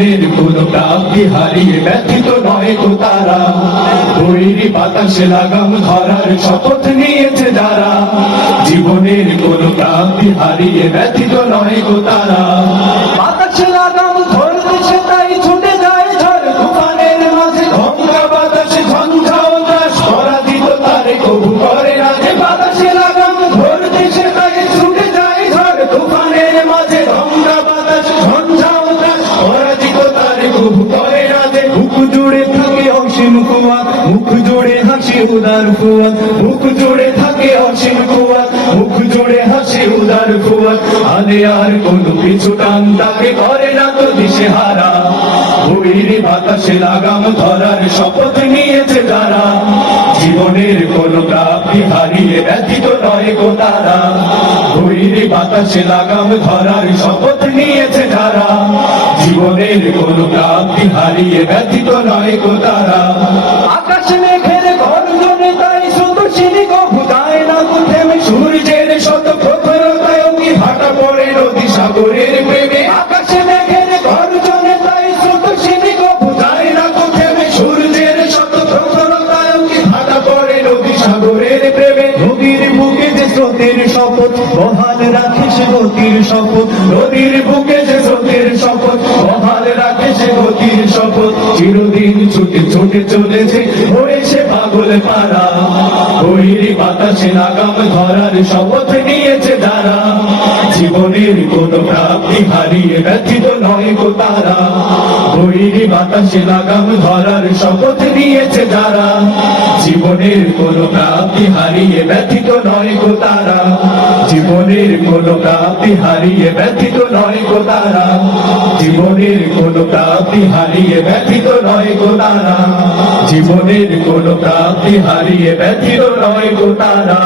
জীবনের কোন প্রাপ্তি হারিয়ে ব্যথিত নয় তো তারা। তৈরি বাতাসে লাগাম ধরার শপথ নিয়েছে যারা। জীবনের কোন প্রাপ্তি হারিয়ে ব্যথিত নয় তো তারা। জুড়ে হাসি, উদার কুয়া মুখ জুড়ে থাকে অসীম কুয়া মুখ জুড়ে হাসি, উদার কুয়া আলে আর কোন কিছু টান তাকে করে না তো দিশে হারা বইরে বাতাসে লাগাম ধরার শপথ নিয়েছে যারা। জীবনের কোন প্রাপ্তি হারিয়ে ব্যতীত নয় গো তারা। বইরে বাতাসে লাগাম ধরার শপথ নিয়েছে যারা। জীবনের কোন প্রাপ্তি হারিয়ে ব্যথিত নয় গো তারা। আকাশ মেঘের গর্জনে তাই শুধু সিনি কভু যায় না গো থেমে সূর্যের শত প্রখরতায় কি ভাটা পড়ে নদী সাগরের প্রেমে? আকাশে সে গতির শপথ, নদীর বুকে যে স্রোতের শপথ বহাল রাখে সে গতির শপথ। চিরদিন ছুটে ছুটে চলেছে হয়েছে পাগল পারা বৈরি বাতাসে লাগাম ধরার শপথ নিয়েছে যারা। জীবনের কোন প্রাপ্তি হারিয়ে ব্যথিত নয় গো তারা। বৈরি বাতাসে লাগাম ধরার শপথ নিয়েছে যারা। জীবনের কোন প্রাপ্তি হারিয়ে ব্যথিত নয় গো তারা। জীবনের কোন প্রাপ্তি হারিয়ে ব্যথিত নয় গো তারা। জীবনের কোন প্রাপ্তি হারিয়ে ব্যথিত নয় গো তারা। জীবনের কোন প্রাপ্তি হারিয়ে ব্যথিত নয় গো তারা।